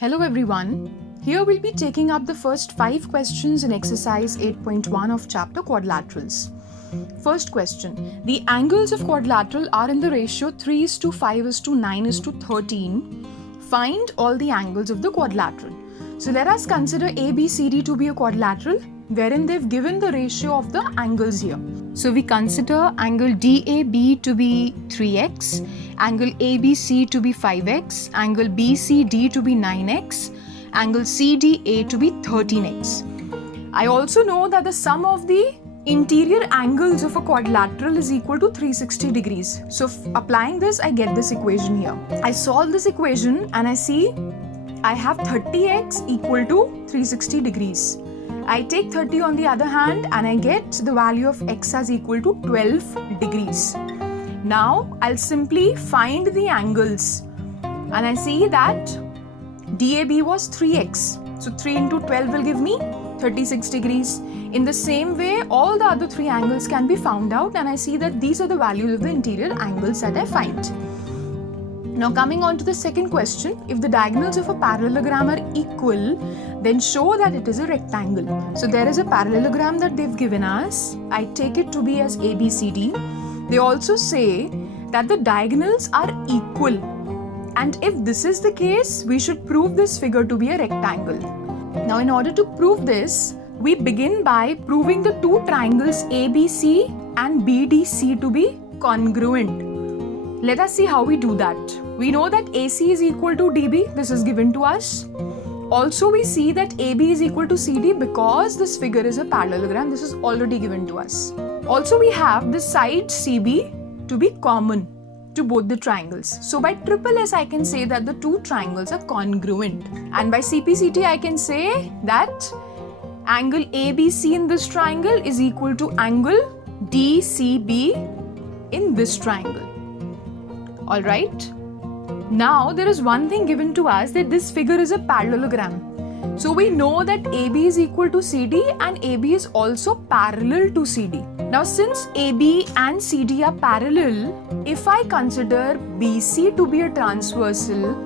Hello everyone. Here we'll be taking up the first 5 questions in exercise 8.1 of chapter quadrilaterals. First question. The angles of quadrilateral are in the ratio 3:5:9:13. Find all the angles of the quadrilateral. So let us consider ABCD to be a quadrilateral wherein they've given the ratio of the angles here. So we consider angle DAB to be 3x, angle ABC to be 5x, angle BCD to be 9x, angle CDA to be 13x. I also know that the sum of the interior angles of a quadrilateral is equal to 360 degrees. So applying this, I get this equation here. I solve this equation and I see I have 30x equal to 360 degrees. I take 30 on the other hand and I get the value of x as equal to 12 degrees. Now I'll simply find the angles and I see that DAB was 3x. So 3 into 12 will give me 36 degrees. In the same way, all the other 3 angles can be found out and I see that these are the values of the interior angles that I find. Now coming on to the second question, if the diagonals of a parallelogram are equal, then show that it is a rectangle. So there is a parallelogram that they've given us. I take it to be as ABCD. They also say that the diagonals are equal. And if this is the case, we should prove this figure to be a rectangle. Now in order to prove this, we begin by proving the two triangles ABC and BDC to be congruent. Let us see how we do that. We know that AC is equal to DB. This is given to us. Also, we see that AB is equal to CD because this figure is a parallelogram. This is already given to us. Also, we have the side CB to be common to both the triangles. So by triple S, I can say that the two triangles are congruent. And by CPCT, I can say that angle ABC in this triangle is equal to angle DCB in this triangle. Alright. Now there is one thing given to us, that this figure is a parallelogram. So we know that AB is equal to CD and AB is also parallel to CD. Now since AB and CD are parallel, if I consider BC to be a transversal,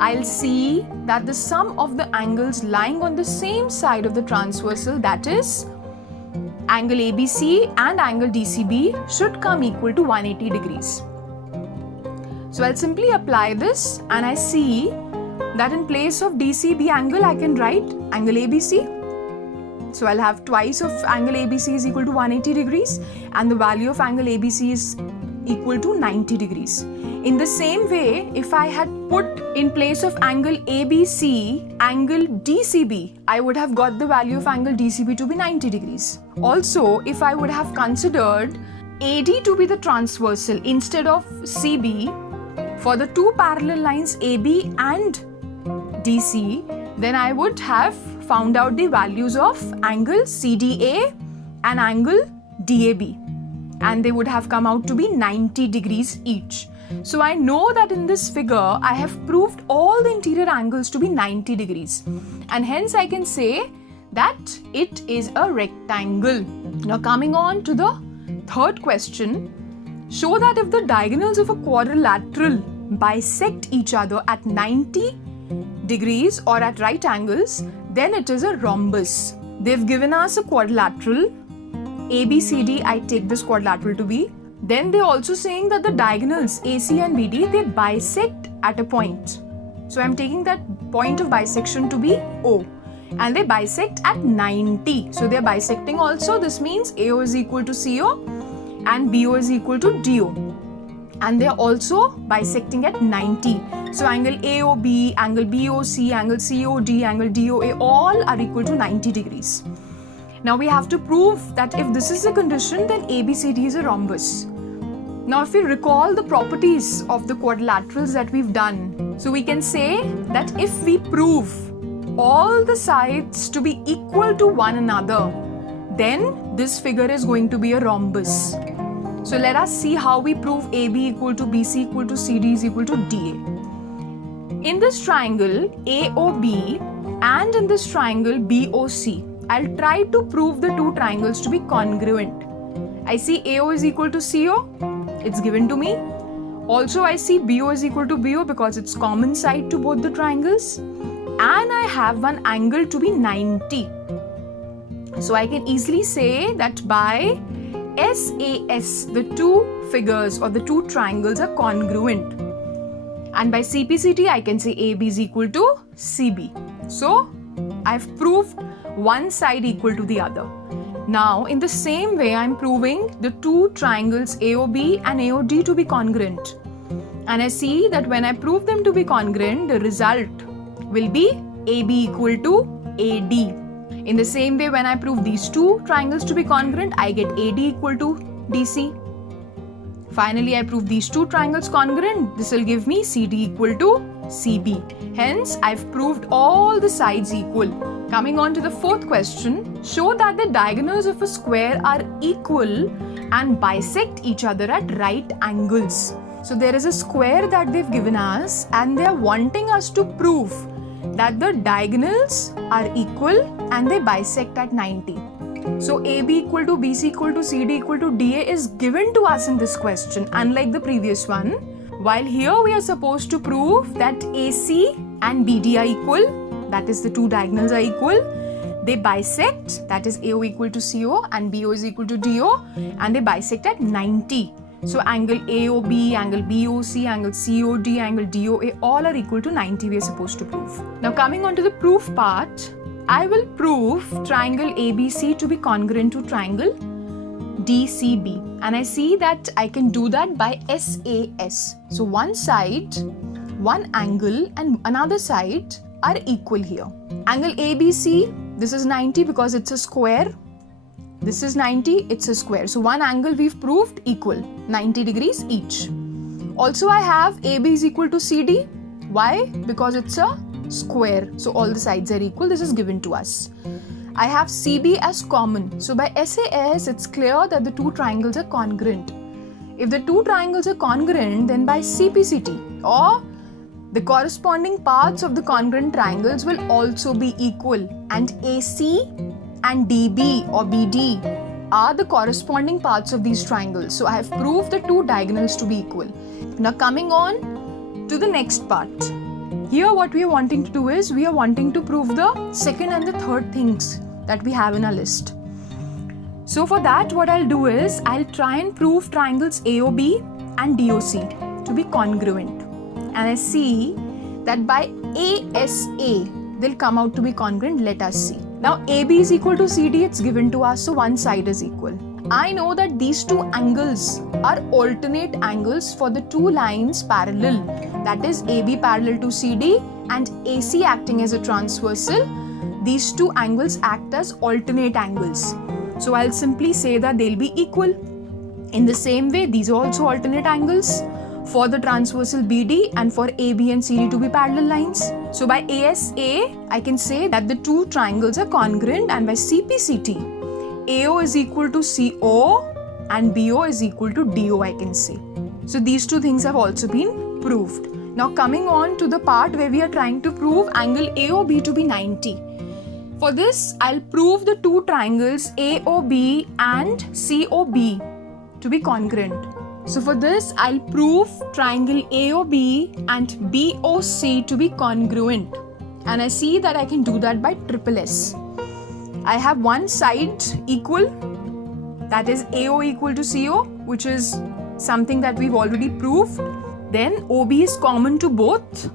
I'll see that the sum of the angles lying on the same side of the transversal, that is angle ABC and angle DCB, should come equal to 180 degrees. So I'll simply apply this and I see that in place of DCB angle I can write angle ABC. So I'll have twice of angle ABC is equal to 180 degrees and the value of angle ABC is equal to 90 degrees. In the same way, if I had put in place of angle ABC angle DCB, I would have got the value of angle DCB to be 90 degrees. Also, if I would have considered AD to be the transversal instead of CB, for the two parallel lines AB and DC, then I would have found out the values of angle CDA and angle DAB, and they would have come out to be 90 degrees each. So I know that in this figure I have proved all the interior angles to be 90 degrees, and hence I can say that it is a rectangle. Now coming on to the third question, show that if the diagonals of a quadrilateral bisect each other at 90 degrees or at right angles, then it is a rhombus. They've given us a quadrilateral ABCD. I take this quadrilateral to be. Then they're also saying that the diagonals AC and BD, they bisect at a point. So I'm taking that point of bisection to be O, and they bisect at 90. So they're bisecting also. This means AO is equal to CO and BO is equal to DO. And they are also bisecting at 90. So angle AOB, angle BOC, angle COD, angle DOA, all are equal to 90 degrees. Now we have to prove that if this is the condition, then ABCD is a rhombus. Now if we recall the properties of the quadrilaterals that we've done, so we can say that if we prove all the sides to be equal to one another, then this figure is going to be a rhombus. So let us see how we prove AB equal to BC equal to CD is equal to DA. In this triangle AOB and in this triangle BOC, I'll try to prove the two triangles to be congruent. I see AO is equal to CO, it's given to me. Also I see BO is equal to BO because it's common side to both the triangles. and I have one angle to be 90. So I can easily say that by SAS, the two figures or the two triangles are congruent. And by CPCT, I can say AB is equal to CB. So I've proved one side equal to the other. Now, in the same way, I'm proving the two triangles AOB and AOD to be congruent. And I see that when I prove them to be congruent, the result will be AB equal to AD. In the same way, when I prove these two triangles to be congruent, I get AD equal to DC. Finally, I prove these two triangles congruent. This will give me CD equal to CB. Hence, I've proved all the sides equal. Coming on to the fourth question, show that the diagonals of a square are equal and bisect each other at right angles. So there is a square that they've given us and they are wanting us to prove that the diagonals are equal and they bisect at 90. So AB equal to BC equal to CD equal to DA is given to us in this question, unlike the previous one. While here we are supposed to prove that AC and BD are equal, that is the two diagonals are equal. They bisect, that is AO equal to CO and BO is equal to DO, and they bisect at 90. So angle AOB, angle BOC, angle COD, angle DOA all are equal to 90 we are supposed to prove. Now coming on to the proof part, I will prove triangle ABC to be congruent to triangle DCB, and I see that I can do that by SAS. So one side, one angle and another side are equal here. Angle ABC, this is 90 because it's a square. This is 90, it's a square. So one angle we've proved equal, 90 degrees each. Also I have AB is equal to CD. Why? Because it's a square. So all the sides are equal. This is given to us. I have CB as common. So by SAS, it's clear that the two triangles are congruent. If the two triangles are congruent, then by CPCT or the corresponding parts of the congruent triangles will also be equal, and AC and DB or BD are the corresponding parts of these triangles. So I have proved the two diagonals to be equal. Now coming on to the next part. Here what we are wanting to do is we are wanting to prove the second and the third things that we have in our list. So for that what I'll do is I'll try and prove triangles AOB and DOC to be congruent. And I see that by ASA they'll come out to be congruent. Let us see. Now AB is equal to CD, it's given to us, so one side is equal. I know that these two angles are alternate angles for the two lines parallel, that is AB parallel to CD and AC acting as a transversal. These two angles act as alternate angles. So I'll simply say that they'll be equal. In the same way, these are also alternate angles for the transversal BD and for AB and CD to be parallel lines. So by ASA, I can say that the two triangles are congruent, and by CPCT, AO is equal to CO and BO is equal to DO, I can say. So these two things have also been proved. Now coming on to the part where we are trying to prove angle AOB to be 90. For this, I'll prove the two triangles AOB and COB to be congruent. So for this, I'll prove triangle AOB and BOC to be congruent. And I see that I can do that by triple S. I have one side equal, that is AO equal to CO, which is something that we've already proved. Then OB is common to both,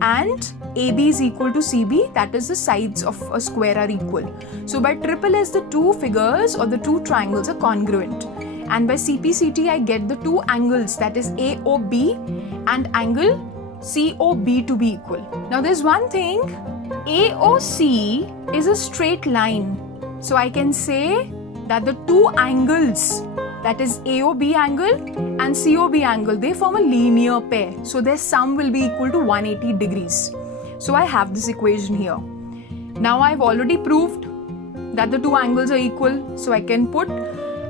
and AB is equal to CB, that is the sides of a square are equal. So by triple S, the two figures or the two triangles are congruent. And by CPCT, I get the two angles, that is AOB and angle COB to be equal. Now there's one thing, AOC is a straight line. So I can say that the two angles, that is AOB angle and COB angle, they form a linear pair. So their sum will be equal to 180 degrees. So I have this equation here. Now I've already proved that the two angles are equal. So I can put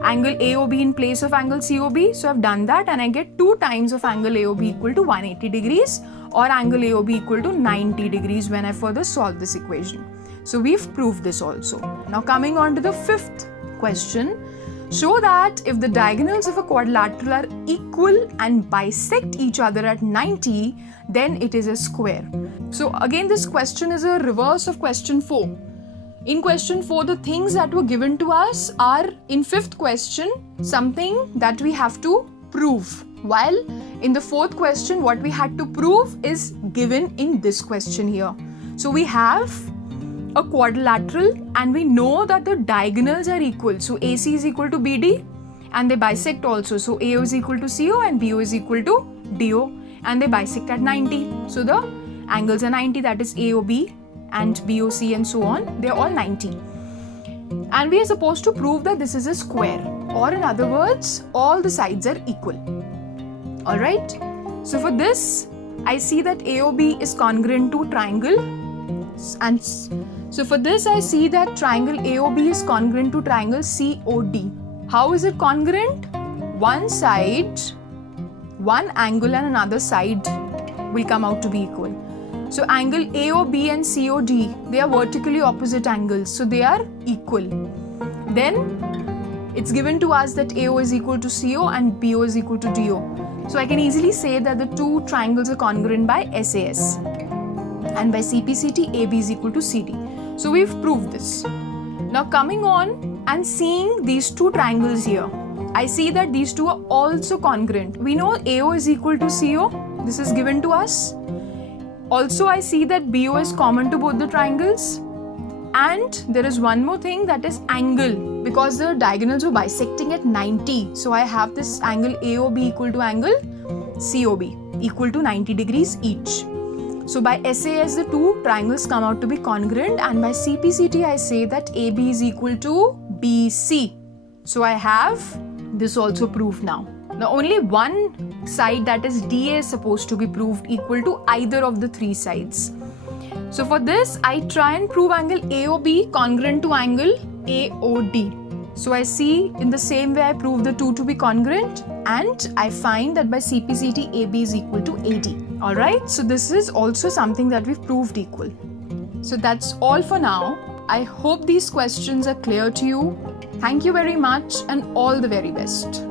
angle AOB in place of angle COB. So I've done that, and I get 2 times of angle AOB equal to 180 degrees or angle AOB equal to 90 degrees when I further solve this equation. So we've proved this also. Now coming on to the fifth question. Show that if the diagonals of a quadrilateral are equal and bisect each other at 90, then it is a square. So again, this question is a reverse of question 4. In question 4, the things that were given to us are, in 5th question, something that we have to prove. While in the 4th question, what we had to prove is given in this question here. So we have a quadrilateral and we know that the diagonals are equal. So AC is equal to BD and they bisect also. So AO is equal to CO and BO is equal to DO and they bisect at 90. So the angles are 90, that is AOB and BOC and so on. They are all 90. And we are supposed to prove that this is a square, or in other words, all the sides are equal. Alright. So for this, I see that AOB is congruent to triangle. And so for this, I see that triangle AOB is congruent to triangle COD. How is it congruent? One side, one angle and another side will come out to be equal. So angle AOB and COD, they are vertically opposite angles. So they are equal. Then it's given to us that AO is equal to CO and BO is equal to DO. So I can easily say that the two triangles are congruent by SAS. And by CPCT, AB is equal to CD. So we've proved this. Now coming on and seeing these two triangles here, I see that these two are also congruent. We know AO is equal to CO. This is given to us. Also, I see that BO is common to both the triangles. And there is one more thing, that is angle. Because the diagonals were bisecting at 90. So I have this angle AOB equal to angle COB equal to 90 degrees each. So by SAS, the two triangles come out to be congruent, and by CPCT, I say that AB is equal to BC. So I have this also proved now. Now only one side, that is DA, is supposed to be proved equal to either of the three sides. So for this, I try and prove angle AOB congruent to angle AOD. So I see in the same way I prove the two to be congruent, and I find that by CPCT, AB is equal to AD. Alright, so this is also something that we've proved equal. So that's all for now. I hope these questions are clear to you. Thank you very much and all the very best.